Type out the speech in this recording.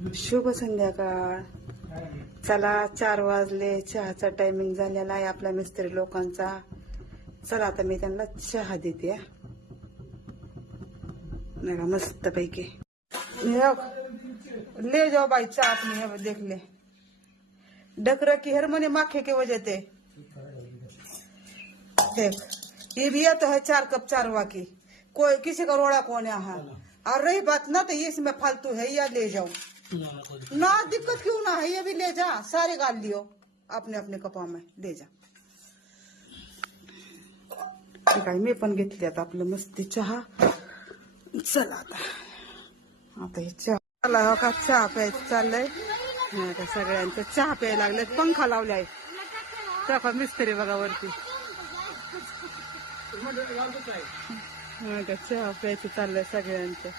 शुभ संध्याकाळ. चला 4 वाजले, चहाचा टायमिंग झालेला आहे आपल्या मिस्त्री लोकांचा. चला आता मी त्यांना चहा देते. मस्त पैकी ले जाओ भाई चाय अपनी है, देख ले डक रखी हर मने माखे के वजह से। देख ये भी तो है 4 कप 4 वाकी, कोई किसी का रोड़ा कौन है यहाँ। और रही बात ना तो ये इसमें फालतू है, या ले जाओ ना, दिक्कत क्यों ना है, ये भी ले जा, सारे गाल लियो अपने अपने कपा में ले जा। काय मी पण घेतली आता आपलं मस्ती चहा. चला आता हे चहा का चहा प्यायचं चाललंय. आता सगळ्यांचं चहा प्यायला लागले, पंखा लावलाय त्या मिस्त्री बघा वरती. चहा प्यायचं चाललंय सगळ्यांचं.